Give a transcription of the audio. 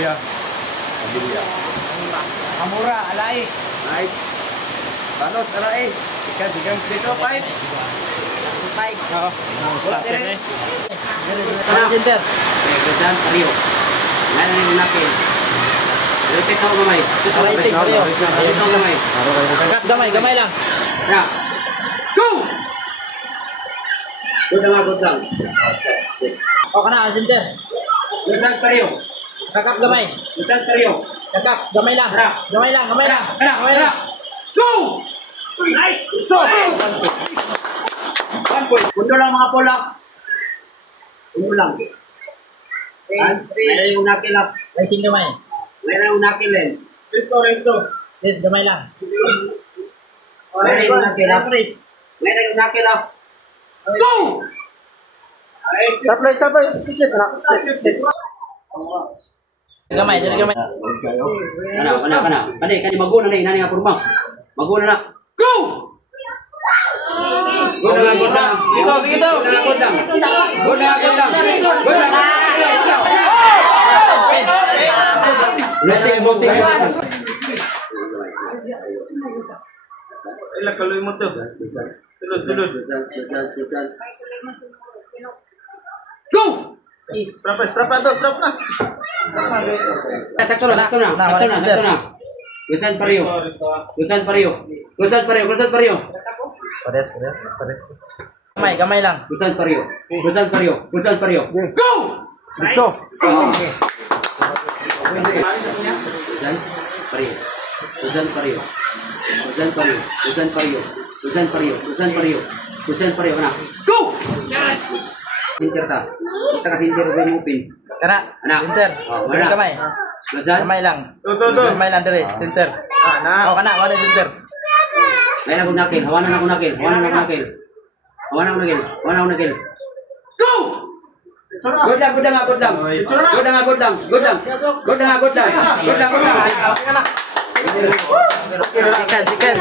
Abilia. Abilia. Amura, alay. Nice. Panos, alay. Ikan, dito, 5. 5. Oo. Stop yan eh. Center. Okay, gandaan, pariyo. Yan ang nakin. Repeat ako gamay. Rising, pariyo. Repeat ako gamay. Agak, gamay lang. Ya. Go! Good lang. O kana, center. Gandaan, pariyo. Agak, gamay. Gandaan, pariyo. Agak, gamay lang. Gamay lang. Go! Nice! Stop! 1 point. Pundo lang mga pola. Pundo lang. May yung nakil up. Rising gamay. May yung nakil eh. Yes, gamay lang. May yung nakil up. May yung nakil up. Go! Stop. Gamay, jadi gamay. Kana. Kani maguna na inani nga purma. Maguna na. Go! Godang. Dito. Godang. Luting. Ilang kaloy mo to. Sunod. Go! Strap na. Sakto na. Gusan pariyo. Pares. Gamay lang. Gusan pariyo. Go! Dicho. Gusan pariyo. Anak. Go! Sinter ta. Kita ka sinter ko mo pin. Kana, Anak. center. Oh, mana? Gamay. Gusan. Gamay lang. Tuh. Gamay lang dire, center. O kana, wala center. Lain aku nakil. Hawanan aku nakil. Go! Godang. Sikat.